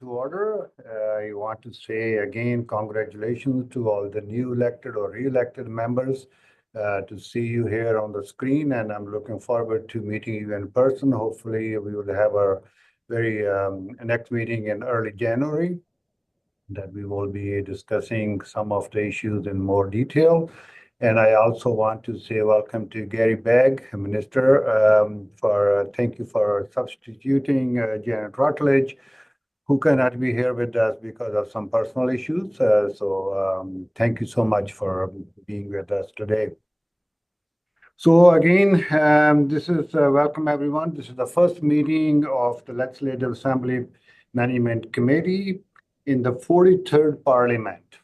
To order, I want to say again, congratulations to all the new elected or re-elected members to see you here on the screen, and I'm looking forward to meeting you in person. Hopefully, we will have our very next meeting in early January that we will be discussing some of the issues in more detail. And I also want to say welcome to Gary Begg, Minister, for thank you for substituting Janet Rutledge, who cannot be here with us because of some personal issues. Thank you so much for being with us today. So again, this is welcome everyone. This is the first meeting of the Legislative Assembly Management Committee in the 43rd Parliament.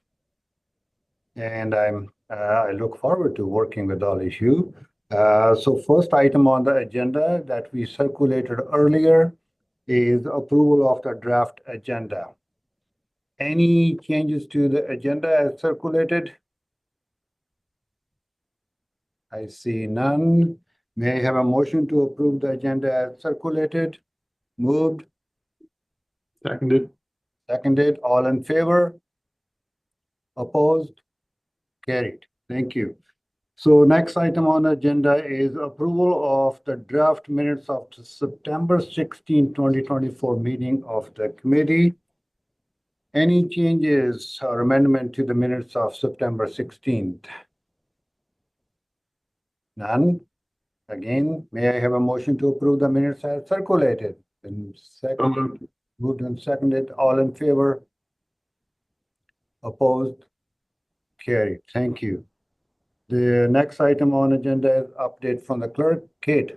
And I look forward to working with all of you. So first item on the agenda that we circulated earlier is approval of the draft agenda. Any changes to the agenda as circulated? I see none. May I have a motion to approve the agenda as circulated? Moved. Seconded. Seconded. All in favor? Opposed? Carried. Thank you. So next item on the agenda is approval of the draft minutes of the September 16, 2024 meeting of the committee. Any changes or amendment to the minutes of September 16th? None. Again, may I have a motion to approve the minutes as circulated? And seconded, moved and seconded. All in favor? Opposed? Carried. Thank you. The next item on agenda is update from the clerk. Kate.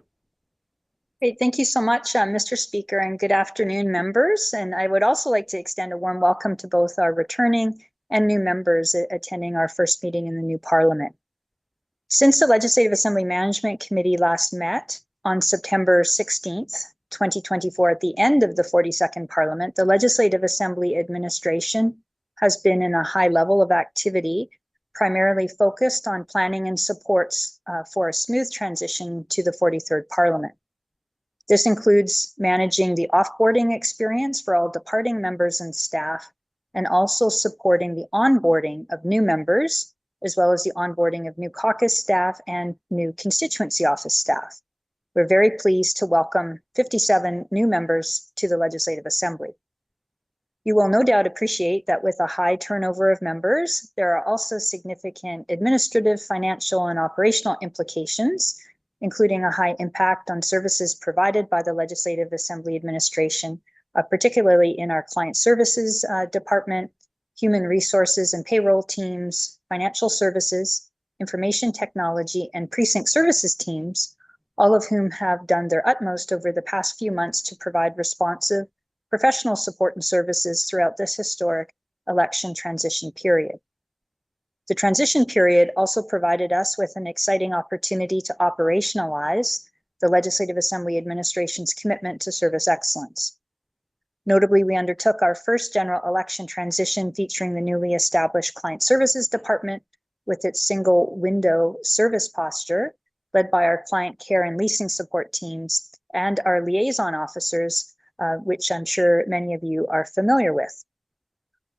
Great, thank you so much, Mr. Speaker, and good afternoon, members. And I would also like to extend a warm welcome to both our returning and new members attending our first meeting in the new Parliament. Since the Legislative Assembly Management Committee last met on September 16th, 2024, at the end of the 42nd Parliament, the Legislative Assembly administration has been in a high level of activity, primarily focused on planning and supports for a smooth transition to the 43rd Parliament. This includes managing the offboarding experience for all departing members and staff, and also supporting the onboarding of new members, as well as the onboarding of new caucus staff and new constituency office staff. We're very pleased to welcome 57 new members to the Legislative Assembly. You will no doubt appreciate that with a high turnover of members, there are also significant administrative, financial, and operational implications, including a high impact on services provided by the Legislative Assembly administration, particularly in our client services department, human resources and payroll teams, financial services, information technology, and precinct services teams, all of whom have done their utmost over the past few months to provide responsive, professional support and services throughout this historic election transition period. The transition period also provided us with an exciting opportunity to operationalize the Legislative Assembly administration's commitment to service excellence. Notably, we undertook our first general election transition featuring the newly established Client Services Department with its single window service posture, led by our client care and leasing support teams and our liaison officers, which I'm sure many of you are familiar with.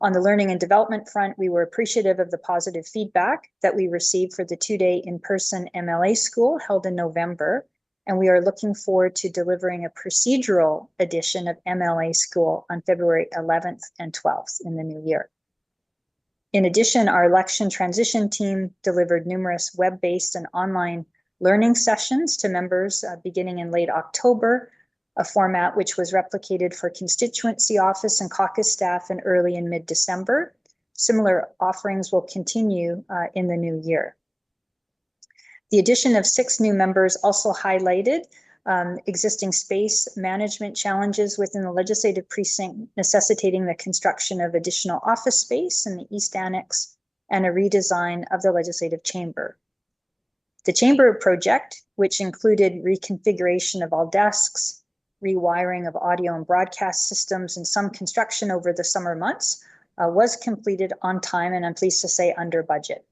On the learning and development front, we were appreciative of the positive feedback that we received for the two-day in-person MLA school held in November, and we are looking forward to delivering a procedural edition of MLA school on February 11th and 12th in the new year. In addition, our election transition team delivered numerous web-based and online learning sessions to members beginning in late October, a format which was replicated for constituency office and caucus staff in early and mid-December. Similar offerings will continue in the new year. The addition of 6 new members also highlighted existing space management challenges within the legislative precinct, necessitating the construction of additional office space in the East Annex and a redesign of the legislative chamber. The chamber project, which included reconfiguration of all desks, rewiring of audio and broadcast systems, and some construction over the summer months, was completed on time and I'm pleased to say under budget.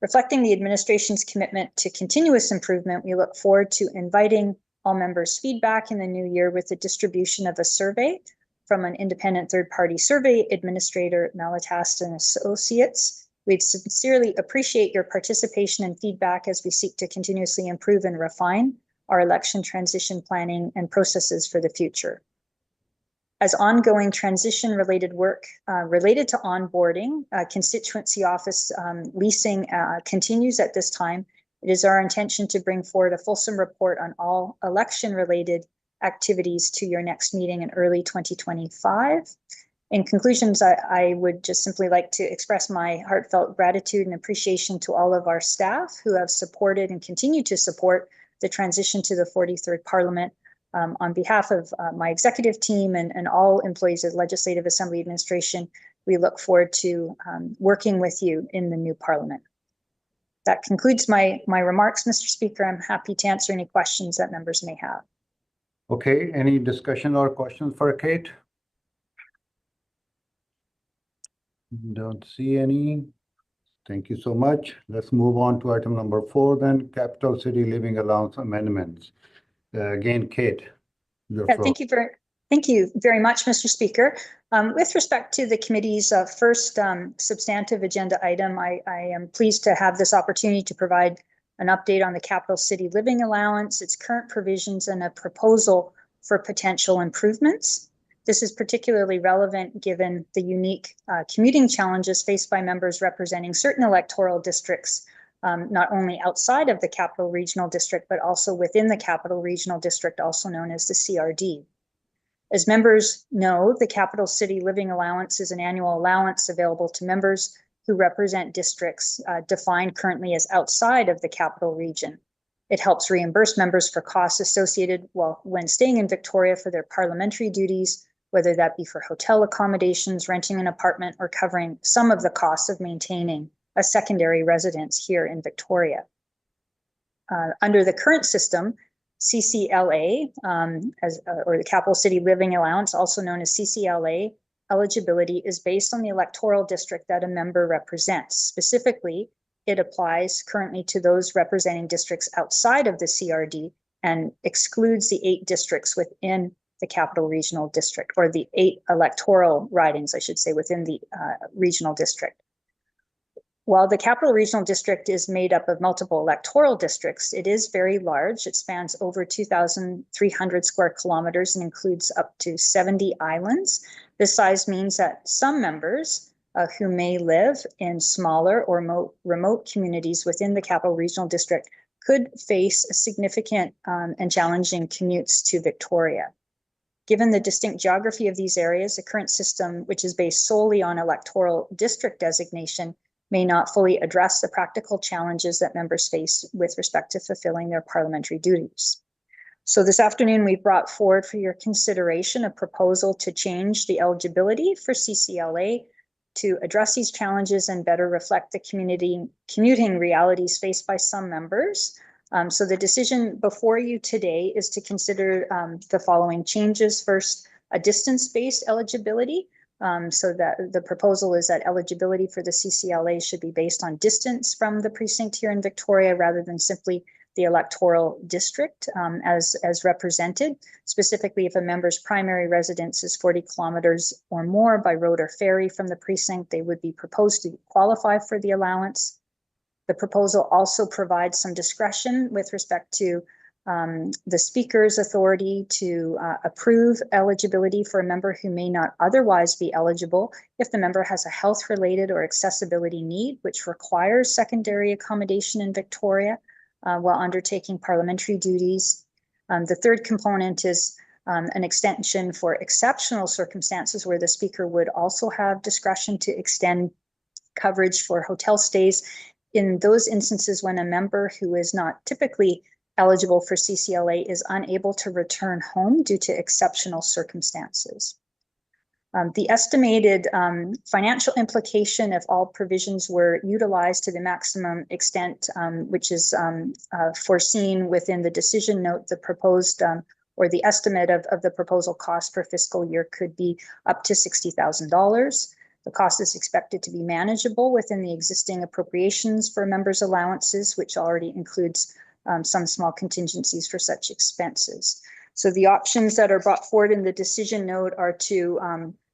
Reflecting the administration's commitment to continuous improvement, we look forward to inviting all members' feedback in the new year with the distribution of a survey from an independent third-party survey administrator, Malatast and Associates. We'd sincerely appreciate your participation and feedback as we seek to continuously improve and refine our election transition planning and processes for the future. As ongoing transition-related work related to onboarding, constituency office leasing continues at this time, it is our intention to bring forward a fulsome report on all election-related activities to your next meeting in early 2025. In conclusions, I would just simply like to express my heartfelt gratitude and appreciation to all of our staff who have supported and continue to support the transition to the 43rd Parliament. On behalf of my executive team and all employees of Legislative Assembly Administration, we look forward to working with you in the new Parliament. That concludes my remarks, Mr. Speaker. I'm happy to answer any questions that members may have. Okay, any discussion or questions for Kate? Don't see any. Thank you so much. Let's move on to item number 4 then, Capital City Living Allowance Amendments. Again, Kate, your floor. Thank you very much, Mr. Speaker. With respect to the committee's first substantive agenda item, I am pleased to have this opportunity to provide an update on the Capital City Living Allowance, its current provisions, and a proposal for potential improvements. This is particularly relevant given the unique commuting challenges faced by members representing certain electoral districts, not only outside of the Capital Regional District, but also within the Capital Regional District, also known as the CRD. As members know, the Capital City Living Allowance is an annual allowance available to members who represent districts defined currently as outside of the Capital Region. It helps reimburse members for costs associated when staying in Victoria for their parliamentary duties, whether that be for hotel accommodations, renting an apartment, or covering some of the costs of maintaining a secondary residence here in Victoria. Under the current system, CCLA, or the Capital City Living Allowance, also known as CCLA, eligibility is based on the electoral district that a member represents. Specifically, it applies currently to those representing districts outside of the CRD and excludes the 8 districts within the Capital Regional District, or the 8 electoral ridings, I should say, within the regional district. While the Capital Regional District is made up of multiple electoral districts, it is very large. It spans over 2,300 square kilometers and includes up to 70 islands. This size means that some members who may live in smaller or remote communities within the Capital Regional District could face significant and challenging commutes to Victoria. Given the distinct geography of these areas, the current system, which is based solely on electoral district designation, may not fully address the practical challenges that members face with respect to fulfilling their parliamentary duties. So this afternoon, we brought forward for your consideration a proposal to change the eligibility for CCLA to address these challenges and better reflect the commuting realities faced by some members. So the decision before you today is to consider the following changes. First, a distance-based eligibility. So that the proposal is that eligibility for the CCLA should be based on distance from the precinct here in Victoria rather than simply the electoral district as represented. Specifically, if a member's primary residence is 40 kilometers or more by road or ferry from the precinct, they would be proposed to qualify for the allowance. The proposal also provides some discretion with respect to the Speaker's authority to approve eligibility for a member who may not otherwise be eligible if the member has a health-related or accessibility need, which requires secondary accommodation in Victoria while undertaking parliamentary duties. The third component is an extension for exceptional circumstances where the Speaker would also have discretion to extend coverage for hotel stays in those instances when a member who is not typically eligible for CCLA is unable to return home due to exceptional circumstances. The estimated financial implication if all provisions were utilized to the maximum extent, which is foreseen within the decision note, the proposed or the estimate of the proposal cost per fiscal year could be up to $60,000. The cost is expected to be manageable within the existing appropriations for members' allowances, which already includes some small contingencies for such expenses. So the options that are brought forward in the decision note are to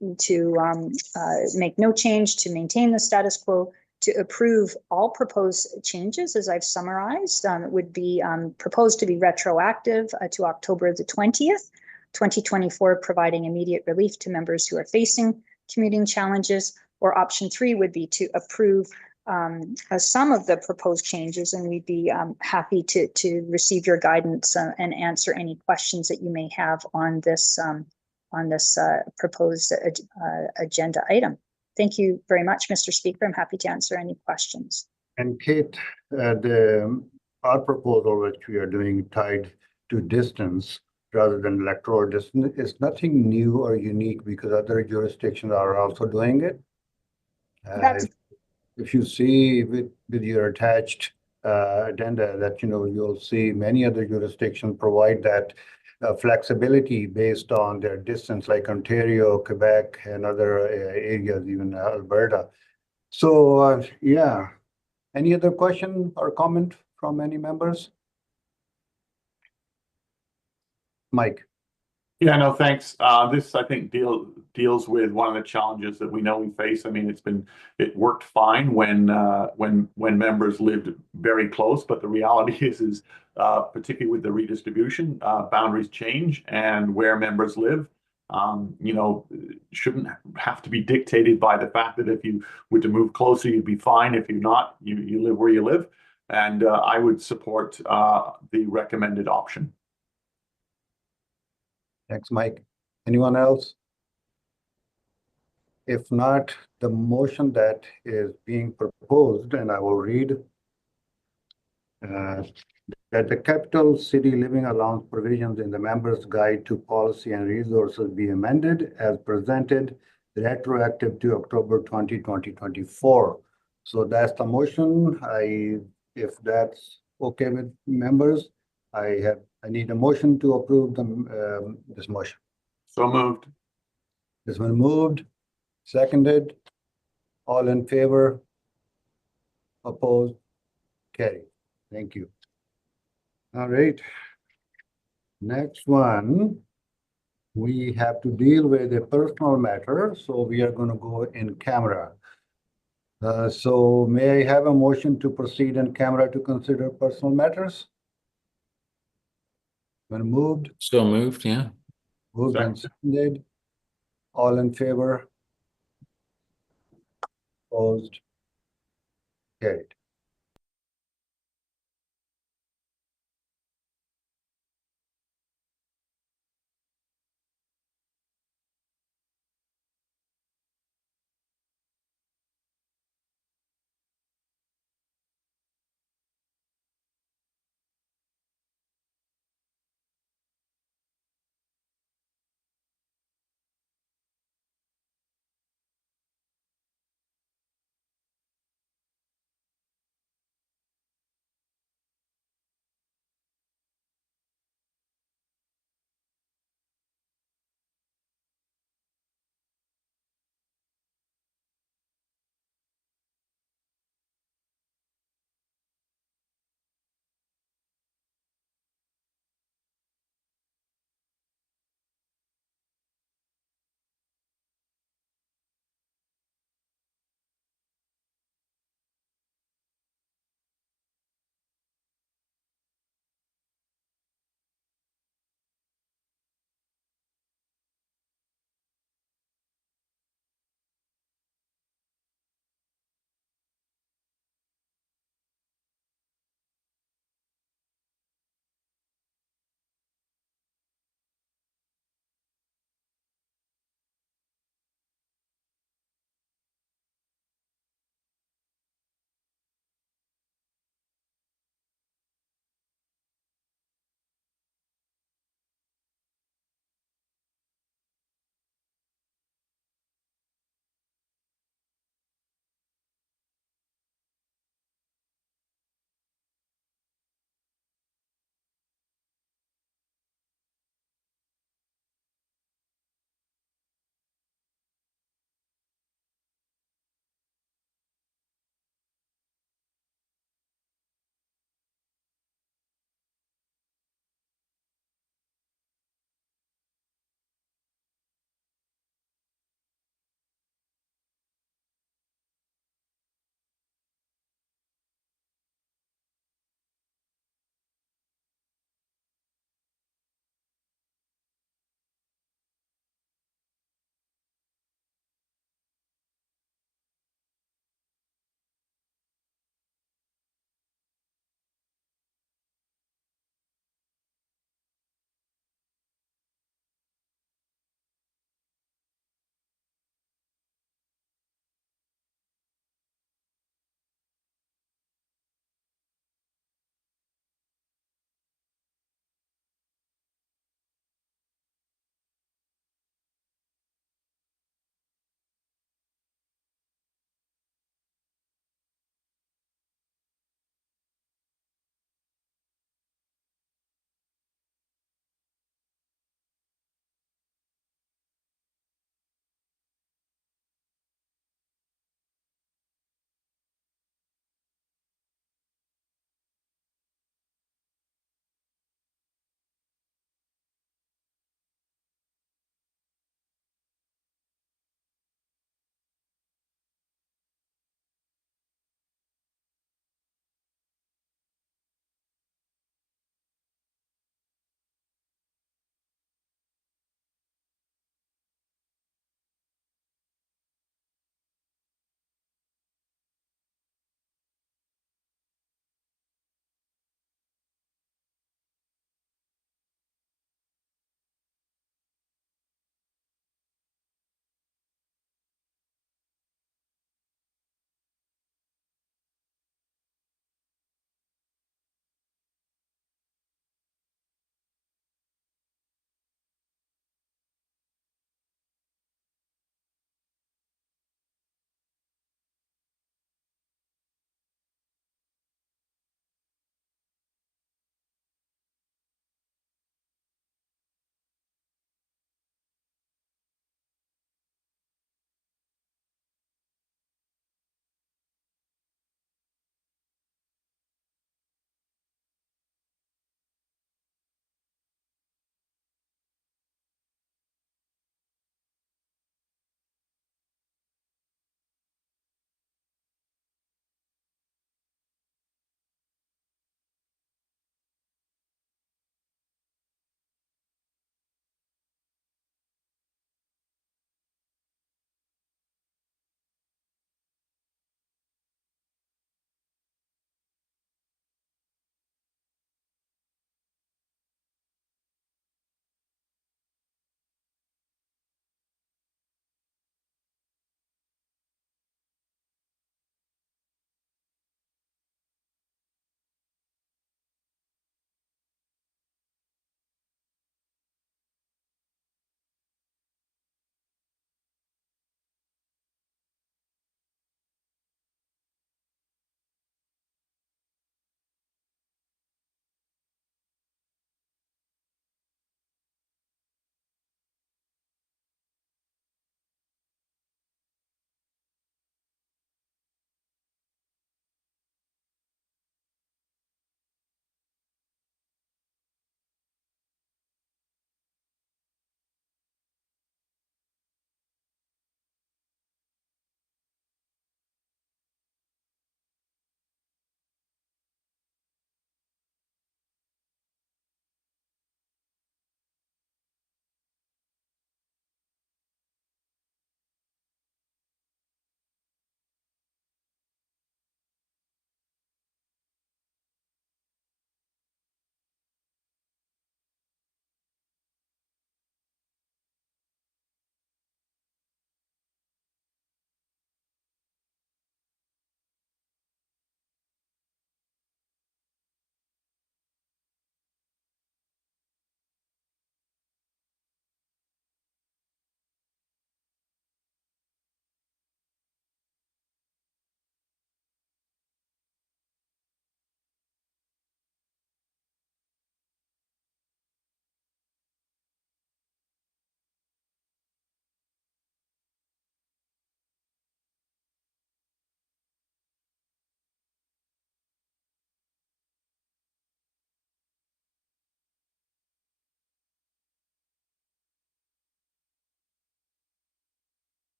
make no change, to maintain the status quo, to approve all proposed changes, as I've summarized. It would be proposed to be retroactive to October the 20th, 2024, providing immediate relief to members who are facing commuting challenges. Or option 3 would be to approve some of the proposed changes, and we'd be happy to receive your guidance and answer any questions that you may have on this proposed agenda item. Thank you very much, Mr. Speaker. I'm happy to answer any questions. And Kate, our proposal, which we are doing tied to distance rather than electoral distance, is nothing new or unique because other jurisdictions are also doing it. If you see with your attached addenda that, you'll see many other jurisdictions provide that flexibility based on their distance, like Ontario, Quebec, and other areas, even Alberta. So, yeah. Any other question or comment from any members? Mike. Yeah, no, thanks. This, I think, deals with one of the challenges that we know we face. I mean, it worked fine when members lived very close, but the reality is particularly with the redistribution, boundaries change, and where members live, shouldn't have to be dictated by the fact that if you were to move closer, you'd be fine. If you're not, you live where you live. And I would support the recommended option. Thanks, Mike. Anyone else? If not, the motion that is being proposed, and I will read, that the capital city living allowance provisions in the Members' Guide to Policy and Resources be amended as presented, retroactive to October 20, 2024. So that's the motion. If that's okay with members, I need a motion to approve this motion. So moved. It's been moved, seconded. All in favor? Opposed? Carried. Thank you. All right. Next one, we have to deal with a personal matter, so we are going to go in camera. So may I have a motion to proceed in camera to consider personal matters? When moved? So moved, yeah. Moved and seconded. All in favor? Opposed? Carried.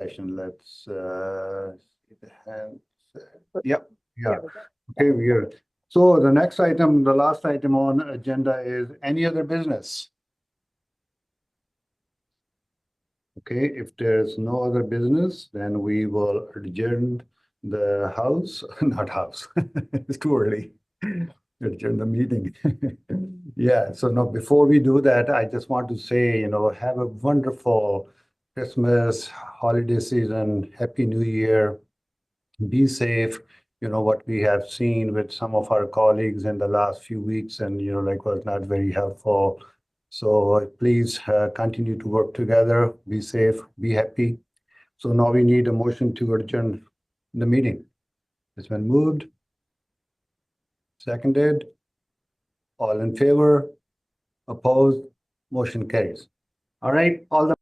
session. Let's see the hands. Yep, yeah. There we go. Okay, we are. So the next item, the last item on agenda is any other business. Okay, if there's no other business, then we will adjourn the house, not house, it's too early. Adjourn the meeting. Yeah, so now before we do that, I just want to say, have a wonderful Christmas, holiday season, Happy New Year. Be safe. What we have seen with some of our colleagues in the last few weeks and, was not very helpful. So please continue to work together, be safe, be happy. So now we need a motion to adjourn the meeting. It's been moved. Seconded. All in favor? Opposed? Motion carries. All right, all the